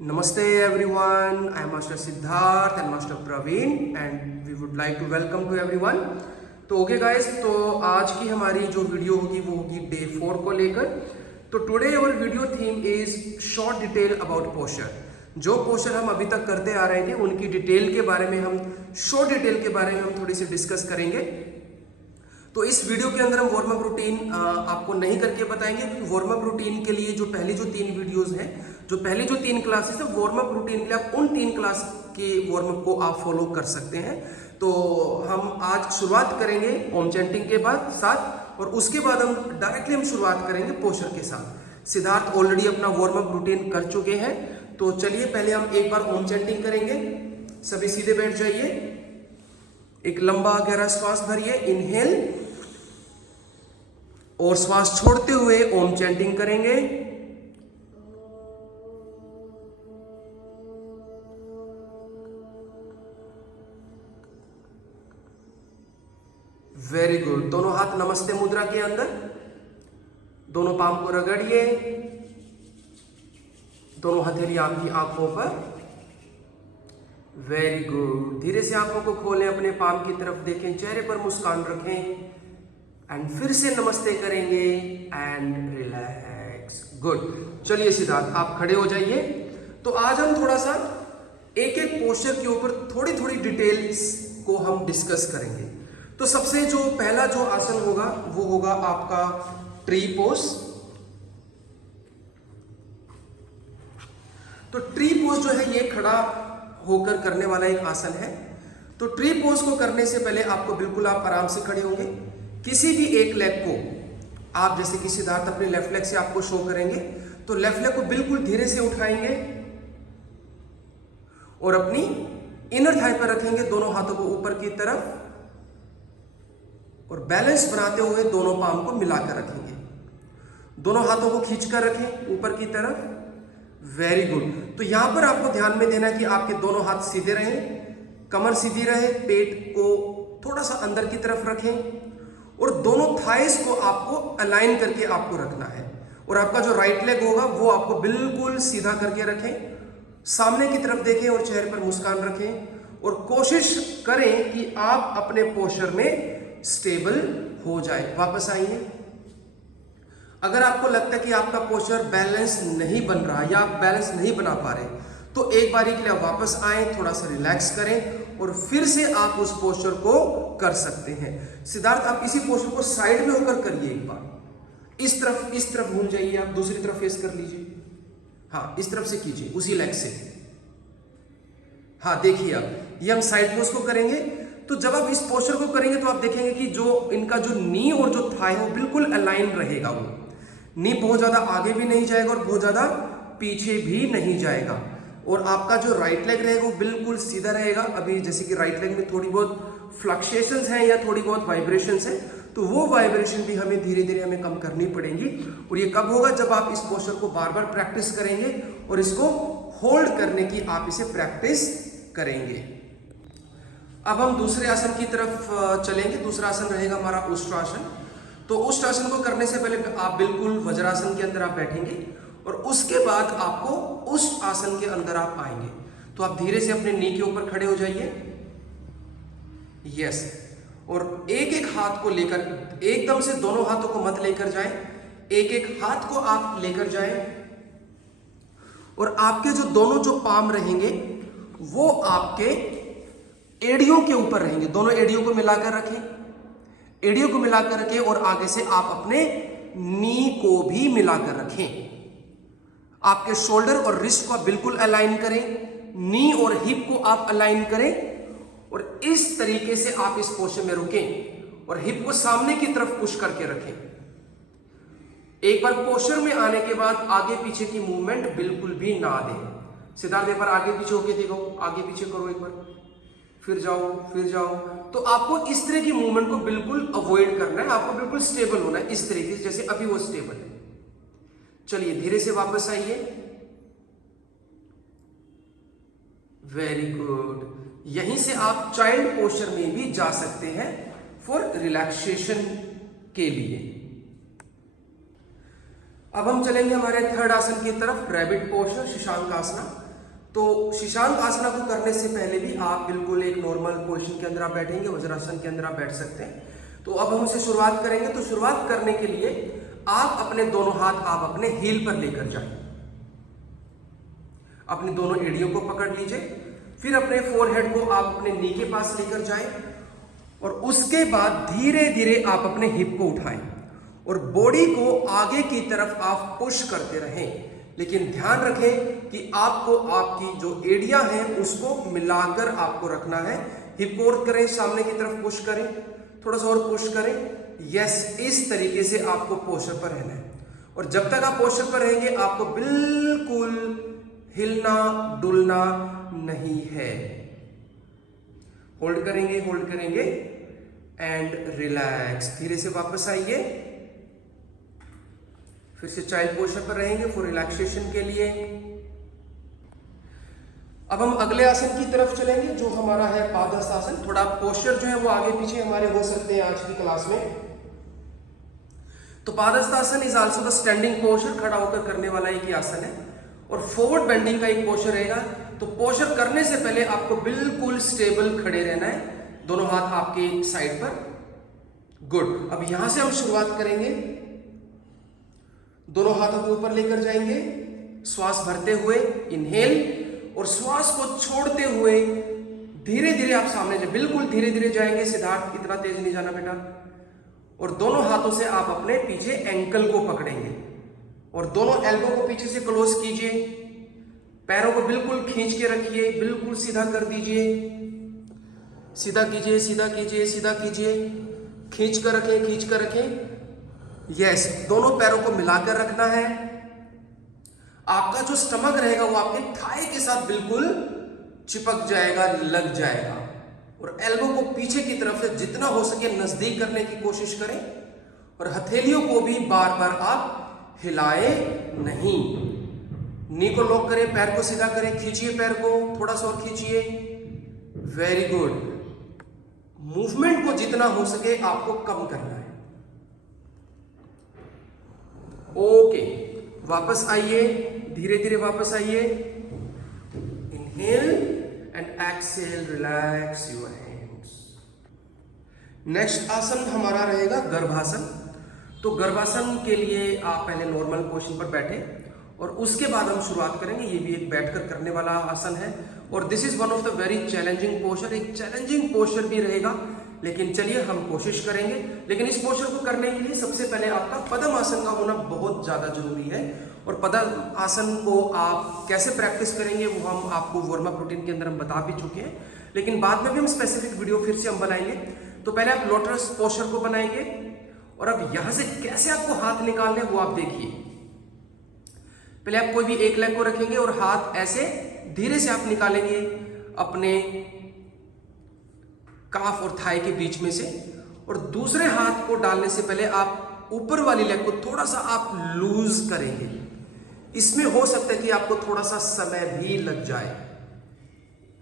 Namaste everyone, I am Master Siddharth and Master Praveen and we would like to welcome to everyone. तो okay guys, तो आज की हमारी जो video होगी वो होगी डे 4 को लेकर। तो today our video theme is short detail about posture. जो पोस्चर हम अभी तक करते आ रहे थे उनकी डिटेल के बारे में, हम शॉर्ट डिटेल के बारे में हम थोड़ी सी डिस्कस करेंगे। तो इस वीडियो के अंदर हम वार्म अप रूटीन आपको नहीं करके बताएंगे, क्योंकि वार्म अप रूटीन के लिए जो पहली जो 3 वीडियोस हैं, जो पहली जो 3 क्लासेस है, वार्म अप रूटीन के लिए आप उन 3 क्लास के वार्म अप को आप फॉलो कर सकते हैं। तो हम आज शुरुआत करेंगे ओम चैंटिंग के बाद साथ, और उसके बाद हम डायरेक्टली शुरुआत करेंगे पोस्चर के साथ। सिद्धार्थ ऑलरेडी अपना वार्म अप रूटीन कर चुके हैं, तो चलिए पहले हम एक बार ओम चैंटिंग करेंगे। सभी सीधे बैठ जाइए, एक लंबा गहरा श्वास भरिए, इनहेल, और श्वास छोड़ते हुए ओम चैंटिंग करेंगे। Very good. दोनों हाथ नमस्ते मुद्रा के अंदर, दोनों पाम को रगड़िए, दोनों हथेली आपकी आंखों पर। Very good. धीरे से आंखों को खोलें, अपने पाम की तरफ देखें, चेहरे पर मुस्कान रखें एंड फिर से नमस्ते करेंगे एंड रिलैक्स। गुड। चलिए सिद्धार्थ आप खड़े हो जाइए। तो आज हम थोड़ा सा एक एक पोस्चर के ऊपर थोड़ी थोड़ी डिटेल्स को हम डिस्कस करेंगे। तो सबसे जो पहला जो आसन होगा वो होगा आपका ट्री पोज। तो ट्री पोज जो है ये खड़ा होकर करने वाला एक आसन है। तो ट्री पोज को करने से पहले आपको बिल्कुल आप आराम से खड़े होंगे। किसी भी एक लेग को आप, जैसे कि सिद्धार्थ अपने लेफ्ट लेग से आपको शो करेंगे, तो लेफ्ट लेग को बिल्कुल धीरे से उठाएंगे और अपनी इनर थाई पर रखेंगे, दोनों हाथों को ऊपर की तरफ, और बैलेंस बनाते हुए दोनों पाम को मिलाकर रखेंगे। दोनों हाथों को खींचकर रखें ऊपर की तरफ। Very good. तो यहां पर आपको ध्यान में देना कि आपके दोनों हाथ सीधे रहें, कमर सीधी रहे, पेट को थोड़ा सा अंदर की तरफ रखें, और दोनों थाइस को आपको अलाइन करके आपको रखना है। और आपका जो राइट लेग होगा वो आपको बिल्कुल सीधा करके रखें, सामने की तरफ देखें और चेहरे पर मुस्कान रखें, और कोशिश करें कि आप अपने पोस्चर में स्टेबल हो जाए। वापस आइए। अगर आपको लगता है कि आपका पोस्चर बैलेंस नहीं बन रहा या आप बैलेंस नहीं बना पा रहे, तो एक बारी के लिए आप वापस आए, थोड़ा सा रिलैक्स करें और फिर से आप उस पोस्चर को कर सकते हैं। सिद्धार्थ आप इसी पोस्चर को साइड में होकर करिए एक बार। इस तरफ घूम जाइए, आप दूसरी तरफ फेस कर लीजिए। हाँ, इस तरफ से कीजिए, उसी लेग से। हाँ देखिए, आप ये हम साइड पोज को करेंगे। तो जब आप इस पोस्चर को करेंगे तो आप देखेंगे कि जो इनका जो नी और जो थाई है वो बिल्कुल अलाइन रहेगा। वो नी बहुत ज्यादा आगे भी नहीं जाएगा और बहुत ज्यादा पीछे भी नहीं जाएगा, और आपका जो राइट लेग रहेगा वो बिल्कुल सीधा रहेगा। अभी जैसे कि राइट लेग में थोड़ी बहुत फ्लक्चुएशंस हैं या थोड़ी बहुत वाइब्रेशंस हैं, तो वो वाइब्रेशन भी हमें धीरे धीरे हमें कम करनी पड़ेंगी। और ये कब होगा? जब आप इस पोस्चर को बार बार प्रैक्टिस करेंगे और इसको होल्ड करने की आप इसे प्रैक्टिस करेंगे। अब हम दूसरे आसन की तरफ चलेंगे। दूसरा आसन रहेगा हमारा उष्ट्रासन। तो उष्ट्रासन को करने से पहले आप बिल्कुल वज्रासन के अंदर आप बैठेंगे, और उसके बाद आपको उस आसन के अंदर आप आएंगे। तो आप धीरे से अपने नी के ऊपर खड़े हो जाइए। यस। और एक एक हाथ को लेकर, एकदम से दोनों हाथों को मत लेकर जाएं, एक एक हाथ को आप लेकर जाएं, और आपके जो दोनों जो पाम रहेंगे वो आपके एड़ियों के ऊपर रहेंगे। दोनों एड़ियों को मिलाकर रखें, एड़ियों को मिलाकर रखें, और आगे से आप अपने नी को भी मिलाकर रखें। आपके शोल्डर और रिस्ट को आप बिल्कुल अलाइन करें, नी और हिप को आप अलाइन करें, और इस तरीके से आप इस पोस्चर में रुकें और हिप को सामने की तरफ पुश करके रखें। एक बार पोस्चर में आने के बाद आगे पीछे की मूवमेंट बिल्कुल भी ना दें। सिद्धार्थ एक बार आगे पीछे होके देखो, आगे पीछे करो एक बार, फिर जाओ, फिर जाओ। तो आपको इस तरह की मूवमेंट को बिल्कुल अवॉइड करना है। आपको बिल्कुल स्टेबल होना है, इस तरीके से जैसे अभी वो स्टेबल है। चलिए धीरे से वापस आइए। Very good. यहीं से आप चाइल्ड पोस्चर में भी जा सकते हैं फॉर रिलैक्सेशन के लिए। अब हम चलेंगे हमारे थर्ड आसन की तरफ, रैबिट पोस्चर, शशांक आसना। तो शीशांत आसना को करने से पहले भी आप बिल्कुल एक नॉर्मल पोजीशन के अंदर आप बैठेंगे, वज्रासन के अंदर आप बैठ सकते हैं। तो अब हम इसे शुरुआत करेंगे। तो शुरुआत करने के लिए आप अपने दोनों हाथ आप अपने हील पर लेकर जाएं, अपनी दोनों एड़ियों को पकड़ लीजिए, फिर अपने फोरहेड को आप अपने नी के पास लेकर जाएं और उसके बाद धीरे धीरे आप अपने हिप को उठाएं और बॉडी को आगे की तरफ आप पुश करते रहें। लेकिन ध्यान रखें कि आपको आपकी जो एड़ियां हैं उसको मिलाकर आपको रखना है। हिप को और करें, सामने की तरफ पुश करें, थोड़ा सा और पुश करें। यस, इस तरीके से आपको पोस्चर पर रहना है और जब तक आप पोस्चर पर रहेंगे आपको बिल्कुल हिलना डुलना नहीं है। होल्ड करेंगे एंड रिलैक्स। धीरे से वापस आइए, फिर से चाइल्ड पोस्चर पर रहेंगे फॉर रिलैक्सेशन के लिए। अब हम अगले आसन की तरफ चलेंगे जो हमारा है पादहस्त आसन। थोड़ा पोस्चर जो है वो आगे पीछे हमारे हो सकते हैं आज की क्लास में। तो पादहस्त आसन is also the standing posture, खड़ा होकर करने वाला एक ही आसन है और फॉरवर्ड बेंडिंग का एक पोस्चर रहेगा। तो पोस्चर करने से पहले आपको बिल्कुल स्टेबल खड़े रहना है, दोनों हाथ आपके साइड पर। गुड। अब यहां से हम शुरुआत करेंगे। दोनों हाथों को ऊपर लेकर जाएंगे, श्वास भरते हुए इनहेल और श्वास को छोड़ते हुए धीरे धीरे आप सामने जाए, बिल्कुल धीरे धीरे जाएंगे। सिद्धार्थ, इतना तेज नहीं जाना बेटा। और दोनों हाथों से आप अपने पीछे एंकल को पकड़ेंगे और दोनों एल्बो को पीछे से क्लोज कीजिए, पैरों को बिल्कुल खींच के रखिए, बिल्कुल सीधा कर दीजिए, सीधा कीजिए, सीधा कीजिए, सीधा कीजिए, खींच कर रखें। यस, दोनों पैरों को मिलाकर रखना है। आपका जो स्टमक रहेगा वो आपके थाई के साथ बिल्कुल चिपक जाएगा, लग जाएगा। और एल्बो को पीछे की तरफ से जितना हो सके नजदीक करने की कोशिश करें और हथेलियों को भी बार बार आप हिलाएं नहीं। नी को लॉक करें, पैर को सीधा करें, खींचिए पैर को, थोड़ा सा और खींचिए। Very good. मूवमेंट को जितना हो सके आपको कम करना है। ओके, वापस आइए, धीरे धीरे वापस आइए। Inhale and exhale, relax your hands. Next आसन हमारा रहेगा गर्भासन। तो गर्भासन के लिए आप पहले नॉर्मल पोजीशन पर बैठे और उसके बाद हम शुरुआत करेंगे। ये भी एक बैठकर करने वाला आसन है और this is one of the very challenging posture. एक चैलेंजिंग पोस्चर भी रहेगा, लेकिन चलिए हम कोशिश करेंगे। लेकिन इस पोस्चर को करने के लिए सबसे पहले आपका पद्म आसन का होना बहुत ज्यादा जरूरी है। और पद्म आसन को आप कैसे प्रैक्टिस करेंगे वो हम आपको वार्म अप रूटीन के अंदर हम बता भी चुके हैं, लेकिन बाद में भी हम स्पेसिफिक वीडियो फिर से हम बनाएंगे। तो पहले आप लोटस पोस्चर को बनाएंगे और अब यहां से कैसे आपको हाथ निकालने वो आप देखिए। पहले आप कोई भी एक लेग को रखेंगे और हाथ ऐसे धीरे से आप निकालेंगे अपने काफ और थाई के बीच में से, और दूसरे हाथ को डालने से पहले आप ऊपर वाली लेग को थोड़ा सा आप लूज करेंगे। इसमें हो सकता है कि आपको थोड़ा सा समय भी लग जाए।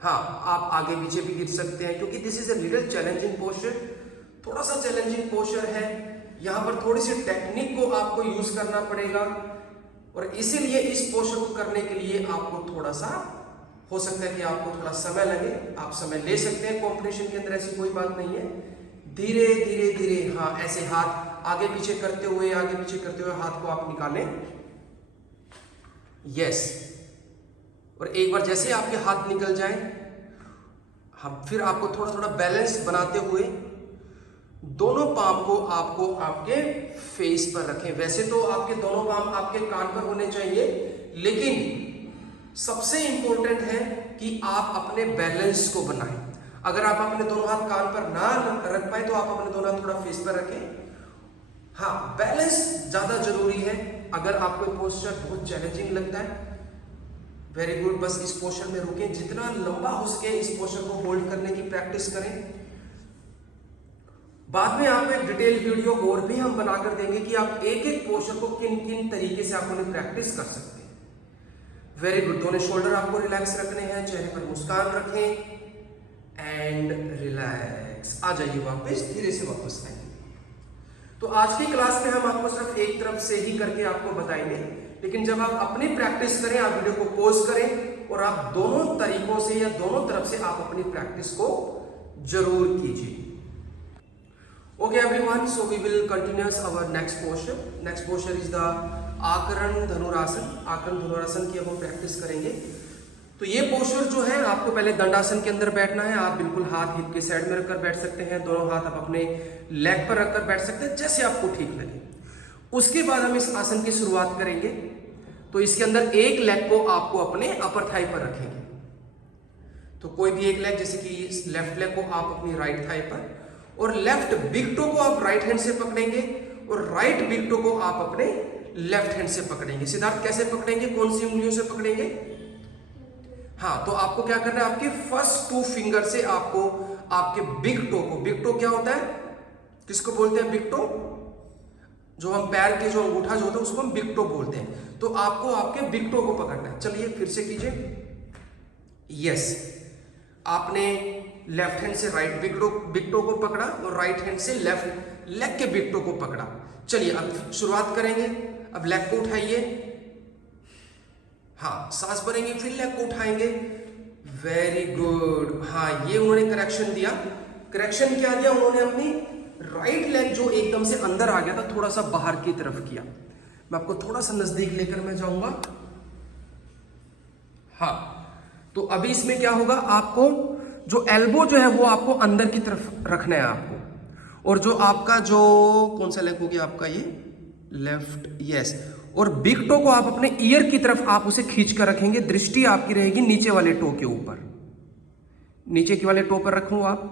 हाँ, आप आगे पीछे भी गिर सकते हैं क्योंकि this is a little challenging posture. थोड़ा सा चैलेंजिंग पोस्चर है, यहां पर थोड़ी सी टेक्निक को आपको यूज करना पड़ेगा और इसीलिए इस पोस्चर को करने के लिए आपको थोड़ा सा हो सकता है कि आपको थोड़ा समय लगे। आप समय ले सकते हैं कंपटीशन के अंदर, ऐसी कोई बात नहीं है। धीरे धीरे धीरे, हाँ, ऐसे हाथ आगे पीछे करते हुए हाथ को आप निकालें। यस, और एक बार जैसे आपके हाथ निकल जाए, हम फिर आपको थोड़ा थोड़ा बैलेंस बनाते हुए दोनों पाम को आपको आपके फेस पर रखें। वैसे तो आपके दोनों पाम आपके कान पर होने चाहिए, लेकिन सबसे इंपॉर्टेंट है कि आप अपने बैलेंस को बनाएं। अगर आप अपने दोनों हाथ कान पर ना रख पाए तो आप अपने दोनों हाथ थोड़ा फेस पर रखें। हाँ, बैलेंस ज्यादा जरूरी है। अगर आपको पोस्चर बहुत चैलेंजिंग लगता है, वेरी गुड, बस इस पोस्चर में रुकें। जितना लंबा हो सके इस पोस्चर को होल्ड करने की प्रैक्टिस करें। बाद में आपको एक डिटेल वीडियो और भी हम बनाकर देंगे कि आप एक एक पोस्चर को किन किन तरीके से आप उन्हें प्रैक्टिस कर सकते हैं। Very good. दोनों शोल्डर आपको रिलैक्स रखने हैं, चेहरे पर मुस्कान रखें एंड रिलैक्स। आ जाइए वापस, धीरे से वापस आइए। तो आज की क्लास में हम आपको सिर्फ एक तरफ से ही करके आपको बताएंगे, लेकिन जब आप अपनी प्रैक्टिस करें, आप वीडियो को पॉज करें और आप दोनों तरीकों से या दोनों तरफ से आप अपनी प्रैक्टिस को जरूर कीजिए। Okay everyone, so we will continue our next posture. Next posture is the आकरण धनुरासन। आकरण धनुरासन की अब हम प्रैक्टिस करेंगे। तो ये पोस्चर जो है आपको पहले दंडासन के अंदर बैठना है। आप बिल्कुल हाथ हिप के साइड में रखकर बैठ सकते हैं, दोनों हाथ आप अपने लेग पर रखकर बैठ सकते हैं, जैसे आपको ठीक लगे। उसके बाद हम इस आसन की शुरुआत करेंगे। तो इसके अंदर एक लेग को आपको अपने अपर थाई पर रखेंगे। तो कोई भी एक लेग, जैसे कि लेफ्ट लेग को आप अपनी राइट थाई पर, और लेफ्ट बिग टो को आप राइट हैंड से पकड़ेंगे और राइट बिग टो को आप अपने लेफ्ट हैंड से पकड़ेंगे। सिद्धार्थ कैसे पकड़ेंगे, कौन सी उंगलियों से पकड़ेंगे? हाँ, तो आपको क्या करना है, आपके फर्स्ट 2 फिंगर से आपको आपके बिग टो को, बिग टो क्या होता है, किसको बोलते हैं बिग टो? जो हम पैर के जो अंगूठा जो होता है उसको हम बिग टो बोलते हैं। तो आपको आपके बिग टो को पकड़ना है। चलिए फिर से कीजिए। यस, आपने लेफ्ट हैंड से राइट बिग टो को पकड़ा और राइट हैंड से लेफ्ट लेग के बिग टो को पकड़ा। चलिए अब शुरुआत करेंगे। अब लेग को उठाइए, हाँ, सांस भरेंगे, फिर लेग को उठाएंगे। Very good. हाँ, ये उन्होंने करेक्शन दिया। करेक्शन क्या दिया उन्होंने, अपनी राइट लेग जो एकदम से अंदर आ गया था, थोड़ा सा बाहर की तरफ किया। मैं आपको थोड़ा सा नजदीक लेकर मैं जाऊंगा। हाँ, तो अभी इसमें क्या होगा, आपको जो एल्बो जो है वो आपको अंदर की तरफ रखना है आपको, और जो आपका जो कौन सा लेग हो गया आपका, ये लेफ्ट, यस, और बिग टो को आप अपने ईयर की तरफ आप उसे खींच कर रखेंगे। दृष्टि आपकी रहेगी नीचे वाले टो के ऊपर, नीचे के वाले टो पर रखो आप।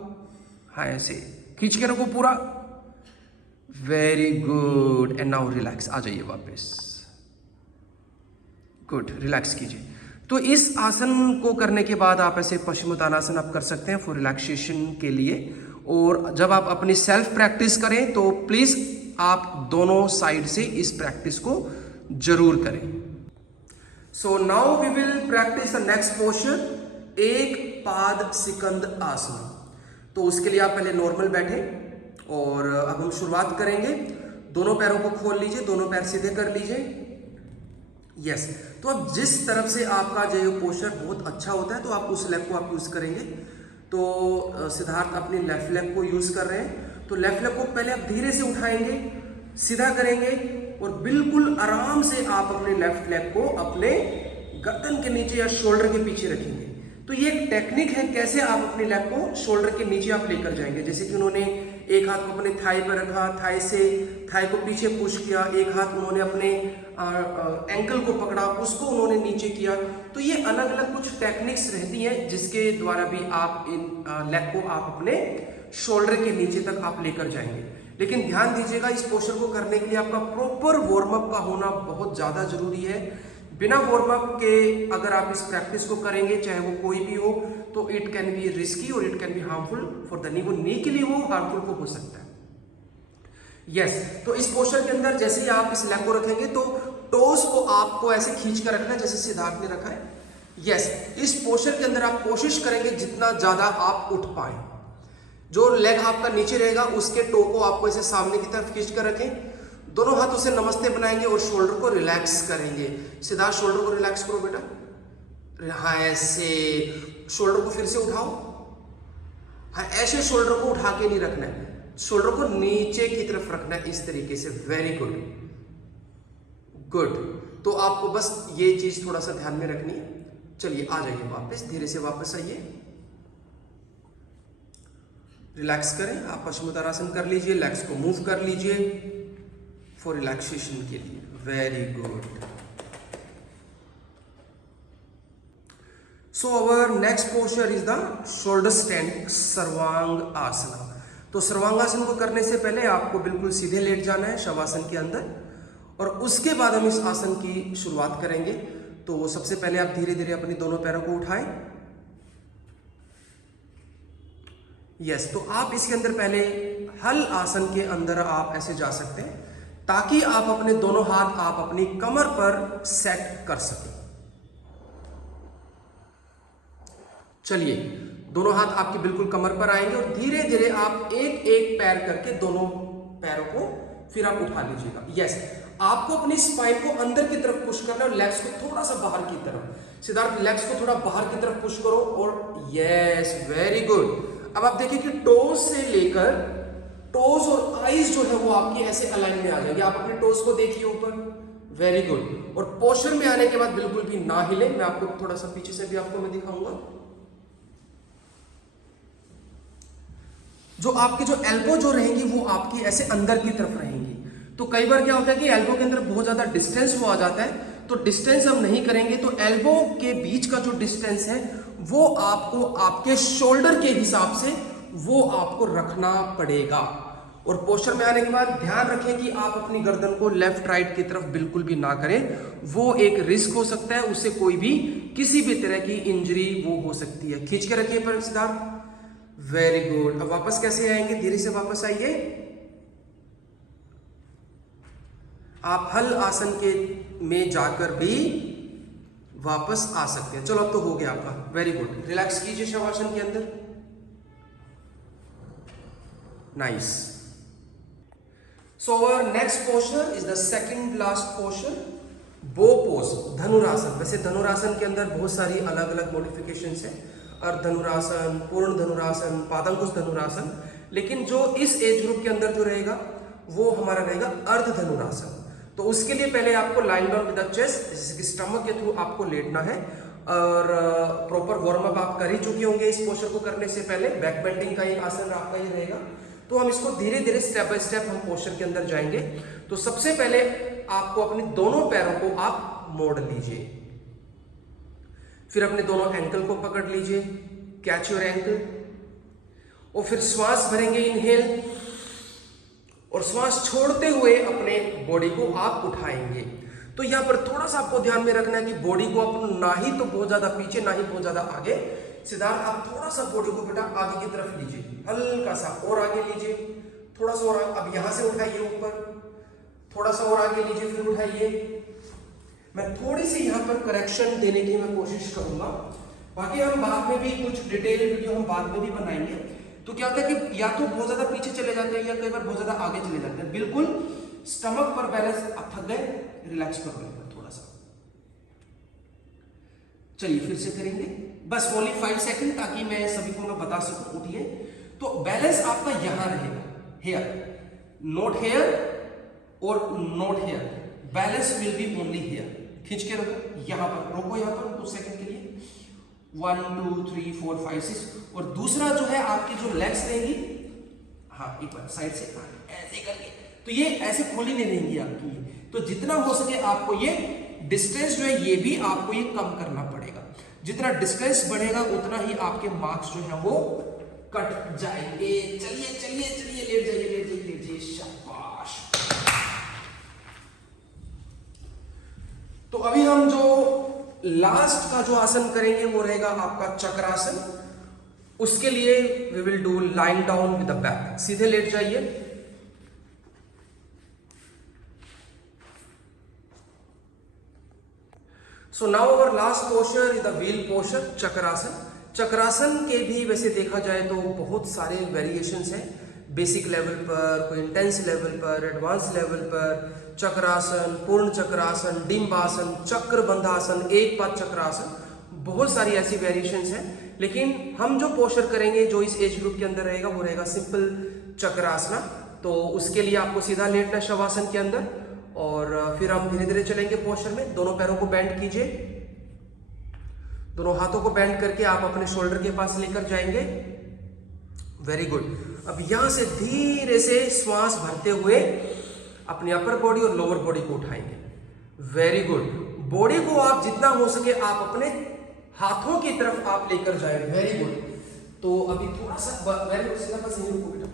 हाँ, ऐसे खींच के रखो पूरा। Very good. And now relax, आ जाइए वापस। गुड, रिलैक्स कीजिए। तो इस आसन को करने के बाद आप ऐसे पश्चिमोत्तानासन आप कर सकते हैं फॉर रिलैक्सेशन के लिए। और जब आप अपनी सेल्फ प्रैक्टिस करें तो प्लीज आप दोनों साइड से इस प्रैक्टिस को जरूर करें। So now we will practice the next posture, एक पाद सिकंद आसन। तो उसके लिए आप पहले नॉर्मल बैठे और अब हम शुरुआत करेंगे। दोनों पैरों को खोल लीजिए, दोनों पैर सीधे कर लीजिए। यस, तो अब जिस तरफ से आपका जो पोस्चर बहुत अच्छा होता है तो आप उस लेग को आप यूज करेंगे। तो सिद्धार्थ अपनी लेफ्ट लेग को यूज कर रहे हैं। तो लेफ्ट लेग को पहले आप धीरे से उठाएंगे, सीधा करेंगे और बिल्कुल आराम से आप अपने लेफ्ट लेग को अपने गर्दन के नीचे या शोल्डर के पीछे रखेंगे। तो ये एक टेक्निक है कैसे आप अपने लेग को शोल्डर के नीचे आप लेकर जाएंगे। जैसे कि उन्होंने एक हाथ को अपने थाई पर रखा, थाई से थाई को पीछे पुश किया, एक हाथ उन्होंने अपने एंकल को पकड़ा, उसको उन्होंने नीचे किया। तो ये अलग अलग कुछ टेक्निक्स रहती हैं जिसके द्वारा भी आप इन लेग को आप अपने शोल्डर के नीचे तक आप लेकर जाएंगे। लेकिन ध्यान दीजिएगा, इस पोस्चर को करने के लिए आपका प्रॉपर वार्म अप का होना बहुत ज्यादा जरूरी है। बिना वार्म अप के अगर आप इस प्रैक्टिस को करेंगे, चाहे वो कोई भी हो, तो इट कैन बी रिस्की और it can be harmful for the knee. वो नी के लिए वो हार्मफुल को हो सकता है। यस, तो इस पोस्चर के अंदर जैसे ही आप इस लेग को रखेंगे तो टोस को आपको ऐसे खींच कर रखना है जैसे सिद्धार्थ ने रखा है। यस, इस पोस्चर के अंदर आप कोशिश करेंगे जितना ज्यादा आप उठ पाए। जो लेग आपका नीचे रहेगा उसके टो को आपको ऐसे सामने की तरफ खींच कर रखें। दोनों हाथों से नमस्ते बनाएंगे और शोल्डर को रिलैक्स करेंगे। सिद्धार्थ शोल्डर को रिलैक्स करो बेटा। हाँ, ऐसे शोल्डर को फिर से उठाओ। हाँ, ऐसे शोल्डर को उठा के नहीं रखना है, शोल्डर को नीचे की तरफ रखना है, इस तरीके से। Very good, good. तो आपको बस ये चीज थोड़ा सा ध्यान में रखनी है। चलिए आ जाइए वापस, धीरे से वापस आइए, रिलैक्स करें। आप पश्चिमोत्तानासन कर लीजिए, लेग्स को मूव कर लीजिए फॉर रिलैक्सेशन के लिए। Very good. So our next posture is the shoulder stand सर्वांग आसना। तो सर्वांगासन को करने से पहले आपको बिल्कुल सीधे लेट जाना है शवासन के अंदर, और उसके बाद हम इस आसन की शुरुआत करेंगे। तो सबसे पहले आप धीरे धीरे अपने दोनों पैरों को उठाएं। यस, तो आप इसके अंदर पहले हल आसन के अंदर आप ऐसे जा सकते हैं ताकि आप अपने दोनों हाथ आप अपनी कमर पर सेट कर सकें। चलिए, दोनों हाथ आपके बिल्कुल कमर पर आएंगे और धीरे धीरे आप एक एक पैर करके दोनों पैरों को फिर आप उठा लीजिएगा। यस, आपको अपनी स्पाइन को अंदर की तरफ पुश करना है और लेग्स को थोड़ा सा बाहर की तरफ। सिद्धार्थ लेग्स को थोड़ा बाहर की तरफ पुश करो और यस वेरी गुड। अब आप देखिए कि टोज से लेकर टोज और आईज जो है वो आपकी ऐसे अलाइन में आ जाएंगे। आप अपने टोज को देखिए ऊपर, वेरी गुड। और पोस्चर में आने के बाद बिल्कुल भी ना हिले। मैं आपको थोड़ा सा पीछे से भी आपको मैं दिखाऊंगा। जो आपके जो एल्बो जो रहेंगी वो आपकी ऐसे अंदर की तरफ रहेंगी। तो कई बार क्या होता है कि एल्बो के अंदर बहुत ज्यादा डिस्टेंस वो आ जाता है, तो डिस्टेंस हम नहीं करेंगे। तो एल्बो के बीच का जो डिस्टेंस है वो आपको आपके शोल्डर के हिसाब से वो आपको रखना पड़ेगा। और पोस्चर में आने के बाद ध्यान रखें कि आप अपनी गर्दन को लेफ्ट राइट की तरफ बिल्कुल भी ना करें। वो एक रिस्क हो सकता है, उससे कोई भी किसी भी तरह की इंजरी वो हो सकती है। खींच के रखिए पर सिद्धार्थ, वेरी गुड। अब वापस कैसे आएंगे, धीरे से वापस आइए। आप हल आसन के में जाकर भी वापस आ सकते हैं। चलो अब तो हो गया आपका, वेरी गुड। रिलैक्स कीजिए शवासन के अंदर, nice. So our next posture is the second last posture, bow pose, dhanurasana. वैसे धनुरासन के अंदर बहुत सारी अलग अलग मॉडिफिकेशंस है, अर्ध धनुरासन, पूर्ण धनुरासन, पादंकुश धनुरासन। लेकिन जो इस एज ग्रुप के अंदर जो रहेगा वो हमारा रहेगा अर्ध धनुरासन। तो उसके लिए पहले आपको line down with the chest, जैसे कि स्टमक के थ्रू आपको लेटना है। और प्रॉपर वार्म अप आप कर ही चुके होंगे इस पोस्चर को करने से पहले। बैक बेंडिंग का एक आसन आपका ही रहेगा। तो हम इसको धीरे धीरे स्टेप बाय स्टेप हम पोस्चर के अंदर जाएंगे। तो सबसे पहले आपको अपने दोनों पैरों को आप मोड़ लीजिए, फिर अपने दोनों एंकल को पकड़ लीजिए, कैच योर एंकल, और फिर श्वास भरेंगे इनहेल, और श्वास छोड़ते हुए अपने बॉडी को आप उठाएंगे। तो यहां पर थोड़ा सा आपको ध्यान में रखना है कि बॉडी को आप ना ही तो बहुत ज्यादा पीछे ना ही बहुत ज्यादा आगे। सिद्धार्थ आप थोड़ा सा बॉडी को बेटा आगे की तरफ लीजिए, हल्का सा और आगे लीजिए, थोड़ा सा और। अब यहां से उठाइए ऊपर, थोड़ा सा और आगे लीजिए, फिर उठाइए। मैं थोड़ी सी यहाँ पर करेक्शन देने की मैं कोशिश करूंगा, बाकी हम बाद में भी कुछ डिटेल वीडियो हम बाद में भी बनाएंगे। तो क्या होता है कि या तो बहुत ज्यादा पीछे चले जाते हैं या कई बार बहुत ज्यादा आगे चले जाते हैं। बिल्कुल स्टमक पर बैलेंस, आप थक गए, रिलैक्स कर लो थोड़ा सा। चलिए फिर से करेंगे, बस ओनली 5 सेकंड, ताकि मैं सभी को मैं बता सकूं। उठिए, तो बैलेंस आपका यहां रहेगा, हेयर, नॉट हेयर और not here, balance will be only here. खींच के रखो, यहां पर रोको, यहां पर 2 सेकंड के लिए, 1 2 3 4 5 6। और दूसरा जो है आपकी जो लेग्स रहेंगी, हाँ एक बार साइड से ऐसे करके, तो ये ऐसे खोली नहीं रहेंगी आपकी। तो जितना हो सके आपको ये डिस्टेंस जो है ये भी आपको ये कम करना पड़ेगा। जितना डिस्टेंस बढ़ेगा उतना ही आपके मार्क्स जो है वो कट जाएंगे। चलिए चलिए चलिए, लेट जाइए लेट जाइए लेट जाइए, शाबाश। तो अभी हम जो लास्ट का जो आसन करेंगे वो रहेगा आपका चक्रासन। उसके लिए we will do line down with the back. सीधे लेट जाइए, so now our last posture is the wheel posture, chakrasana. Chakrasana के भी वैसे देखा जाए तो बहुत सारे वेरिएशंस हैं, बेसिक लेवल पर, कोई इंटेंस लेवल पर, एडवांस लेवल पर। चक्रासन, पूर्ण चक्रासन, डिम्बासन, चक्रबंधासन, एक पाद चक्रासन, बहुत सारी ऐसी वेरिएशंस हैं। लेकिन हम जो पोस्चर करेंगे जो इस एज ग्रुप के अंदर रहेगा वो रहेगा सिंपल चक्रासना। तो उसके लिए आपको सीधा लेटना शवासन के अंदर, और फिर हम धीरे धीरे चलेंगे पोस्चर में। दोनों पैरों को बेंड कीजिए, दोनों हाथों को बेंड करके आप अपने शोल्डर के पास लेकर जाएंगे, वेरी गुड। अब यहां से धीरे से श्वास भरते हुए अपनी अपर बॉडी और लोअर बॉडी को उठाएंगे, वेरी गुड। बॉडी को आप जितना हो सके आप अपने हाथों की तरफ आप लेकर जाए, वेरी गुड। तो अभी थोड़ा सा वेरी गुड, सीधा बस यहीं रुको बेटा,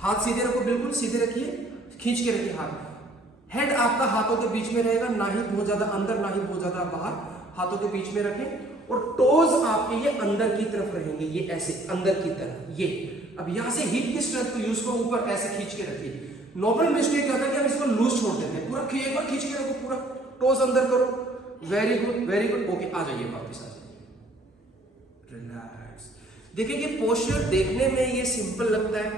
हाथ सीधे रखो, बिल्कुल सीधे रखिए, खींच के रखिए हाथ। हेड आपका हाथों के बीच में रहेगा, ना ही बहुत ज्यादा अंदर ना ही बहुत ज्यादा बाहर, हाथों के बीच में रखें। और टोज आपके ये अंदर की तरफ रहेंगे, ये ऐसे अंदर की तरफ ये। अब यहां से हिप की स्ट्रेंथ को यूज करो, ऊपर ऐसे खींच के रखिए। नॉर्मल मिस्टेक क्या होता है कि हम इसको लूज छोड़ देते हैं, पूरा एक बार खींच के रखो, पूरा टोज अंदर करो, very good very good. Okay, आ जाइए वापस, आ जाइए, रिलैक्स। देखिए कि पोस्चर देखने में ये सिंपल लगता है,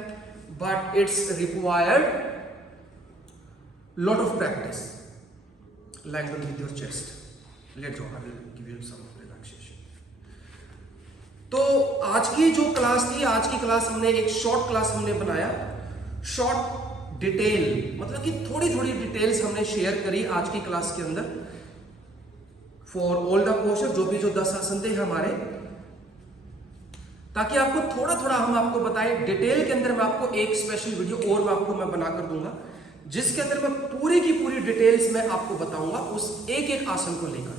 but it's required lot of practice. Land on with your chest. Let's go. I will give you some relaxation. तो आज की जो क्लास थी, आज की क्लास हमने एक शॉर्ट क्लास हमने बनाया, शॉर्ट डिटेल, मतलब कि थोड़ी थोड़ी डिटेल्स हमने शेयर करी आज की क्लास के अंदर फॉर ऑल द पोस्चर, जो 10 आसन थे हमारे, ताकि आपको थोड़ा थोड़ा हम आपको बताएं। डिटेल के अंदर मैं आपको एक स्पेशल वीडियो और मैं बना कर दूंगा, जिसके अंदर मैं पूरी की पूरी डिटेल्स में आपको बताऊंगा उस एक एक आसन को लेकर,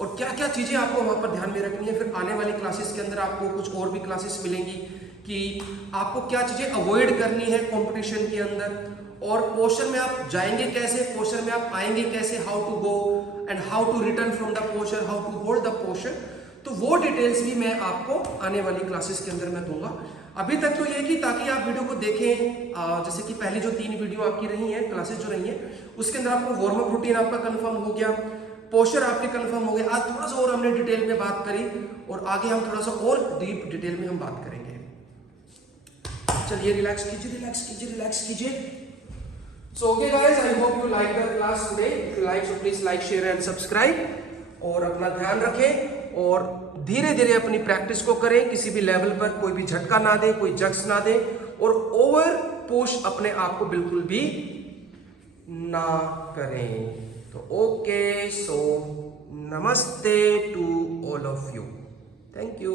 और क्या क्या चीजें आपको वहां पर ध्यान में रखनी है। फिर आने वाली क्लासेस के अंदर आपको कुछ और भी क्लासेस मिलेंगी कि आपको क्या चीजें अवॉइड करनी है कंपटीशन के अंदर, और पोस्चर में आप जाएंगे कैसे, पोस्चर में आप आएंगे कैसे, how to go and how to return from the posture, how to hold the posture. तो वो डिटेल्स भी मैं आपको आने वाली क्लासेस के अंदर मैं दूंगा। अभी तक तो ये कि ताकि आप वीडियो को देखें, जैसे कि पहली जो 3 वीडियो आपकी रही हैं, क्लासेस जो रही हैं, उसके अंदर आपको वार्म अप रूटीन आपका कंफर्म हो गया, पोस्चर आपके कंफर्म हो गया। आज थोड़ा सा और हमने डिटेल में बात करी, और आगे हम थोड़ा सा और डीप डिटेल में हम बात करेंगे। चलिए रिलैक्स कीजिए, रिलैक्स कीजिए, रिलैक्स कीजिए। So okay guys, I hope you like the class today. If you like, so please like, share and subscribe. और अपना ध्यान रखें और धीरे धीरे अपनी प्रैक्टिस को करें। किसी भी लेवल पर कोई भी झटका ना दे, कोई जग्स ना दे, और ओवर पुश अपने आप को बिल्कुल भी ना करें। तो okay, so namaste to all of you, thank you.